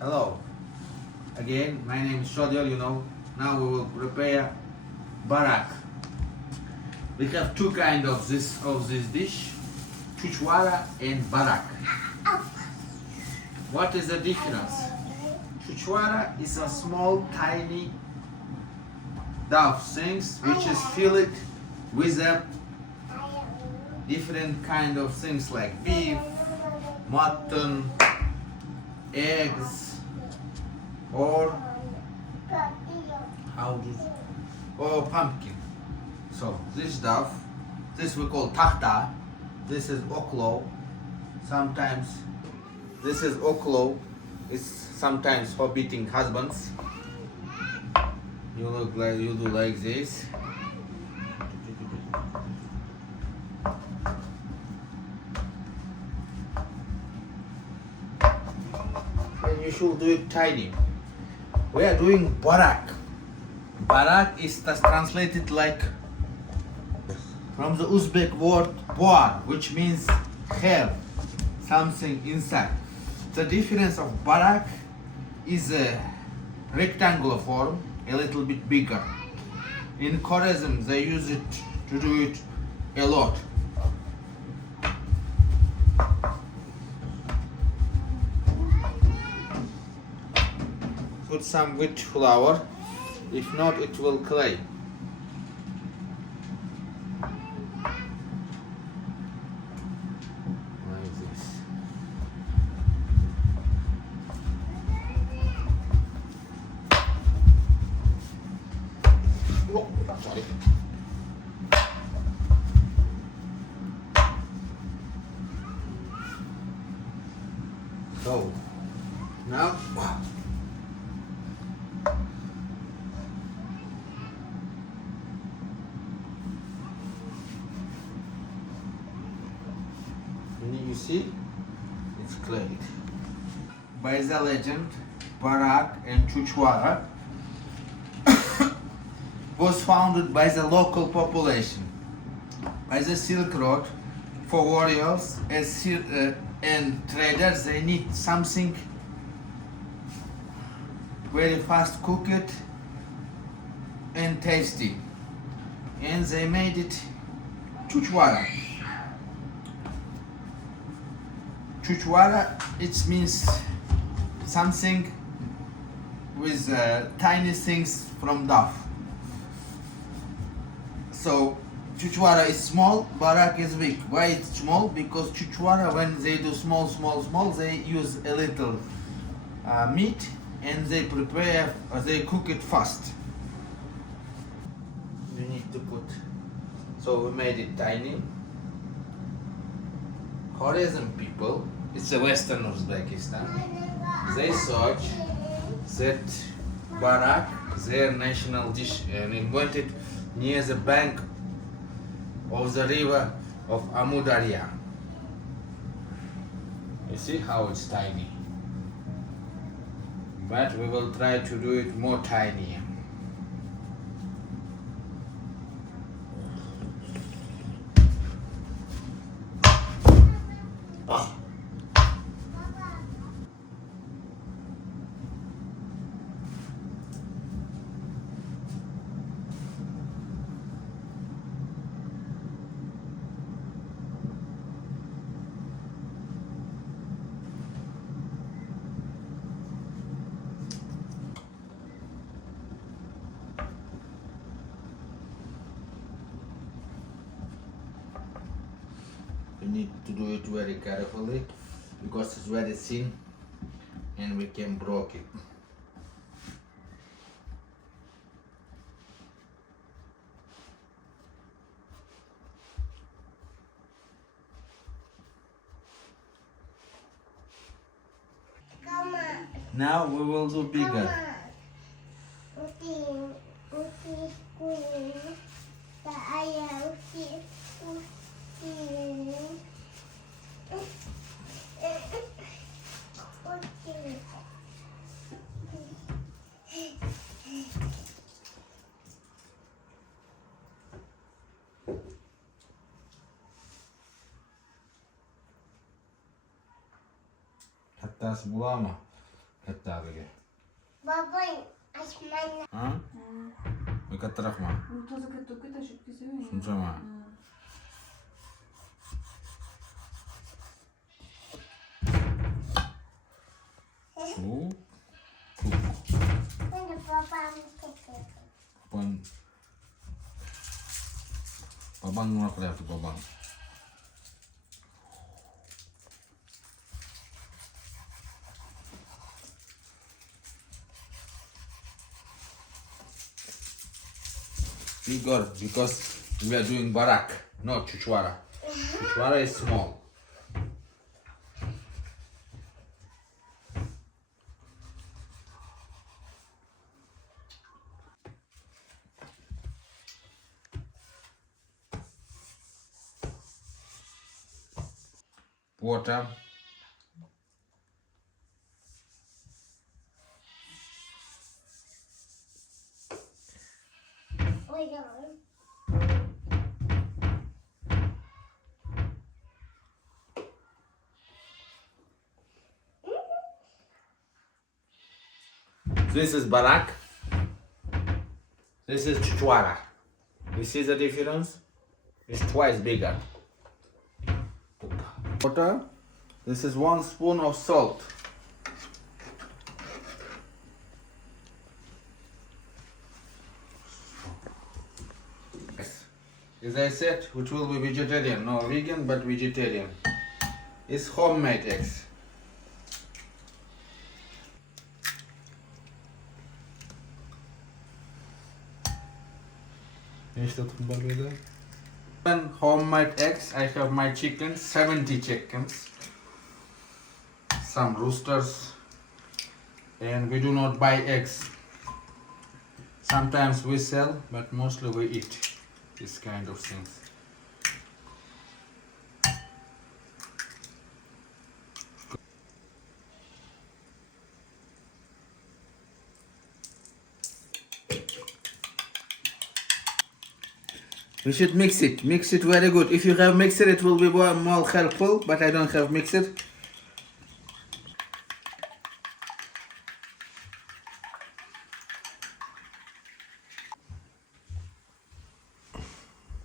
Hello, again, my name is Shodiel. Now we will prepare barak. We have two kinds of this dish, chuchwara and barak. What is the difference? Chuchwara is a small, tiny dough things which is filled with a different kind of things like beef, mutton, eggs, or or pumpkin. So this stuff, this we call tahta, this is oklo. Sometimes this is oklo. It's sometimes for beating husbands. You look like you do like this. And you should do it tiny. We are doing barak. Barak is translated like from the Uzbek word bar, which means have something inside. The difference of barak is a rectangular form, a little bit bigger. In Chorazm, they use it to do it a lot. Put some wheat flour, if not it will clay. Like this. Oh, sorry. So now you see, it's clayed. By the legend, Barak and Chuchwara was founded by the local population. By the Silk Road, for warriors and traders, they need something very fast cooked and tasty. And they made it Chuchwara. Chuchwara, it means something with tiny things from dough. So Chuchwara is small, barak is big. Why it's small? Because Chuchwara, when they do small, they use a little meat and they cook it fast. You need to put, so we made it tiny. Khorazm people, it's a western Uzbekistan, they thought that barak, their national dish, and invented near the bank of the river of Amudarya. You see how it's tiny. But we will try to do it more tiny. We need to do it very carefully because it's very thin and we can break it. Now we will do bigger. Kattası bulama. Kattağıdaki. Baba açmayın. Ha? Bir kattarak mı? Ну, то закатуки та щоб кизує. Şunca mı? Şu. Şimdi babam getirdi. Baban ne yaptı baban? Bigger because we are doing barak, not chuchwara. Chuchwara is small. Water. Buyurun. This is barak. This is chuchwara. You see the difference? It's twice bigger. Water. This is 1 spoon of salt. As I said, which will be vegetarian, no vegan but vegetarian. It's homemade eggs. And homemade eggs, I have my chickens, 70 chickens, some roosters, and we do not buy eggs. Sometimes we sell, but mostly we eat this kind of things. We should mix it very good. If you have mixer, it will be more helpful, but I don't have mixer.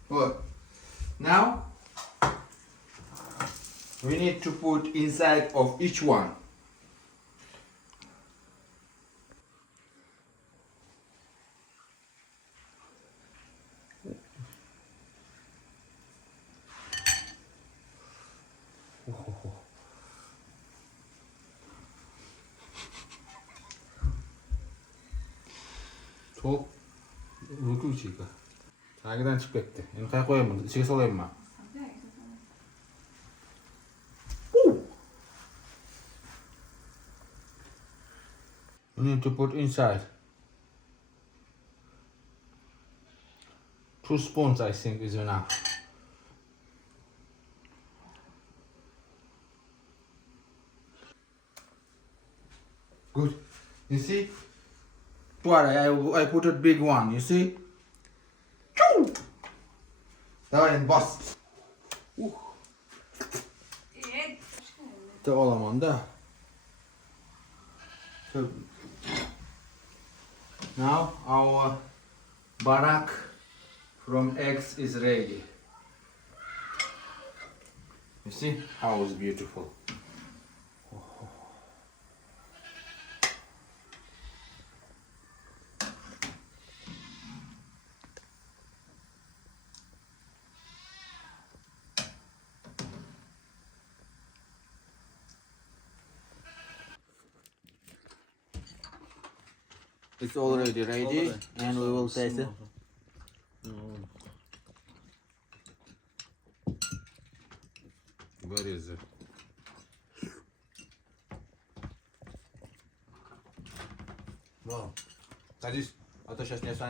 Good. Now, we need to put inside of each one. Çok ruku çıkıyor. Saygıdan çıkıp etti. Yumurtayı koyayım mı? İçine salayım mı? You need to put inside 2 spoons, I think, is enough. Good. You see? What I put a big one. You see? Давай, boss. De olamam da. So now our barak from eggs is ready. You see how it's beautiful. It's already ready and we will taste it. Where is it? Ну, садись, а то сейчас не останется.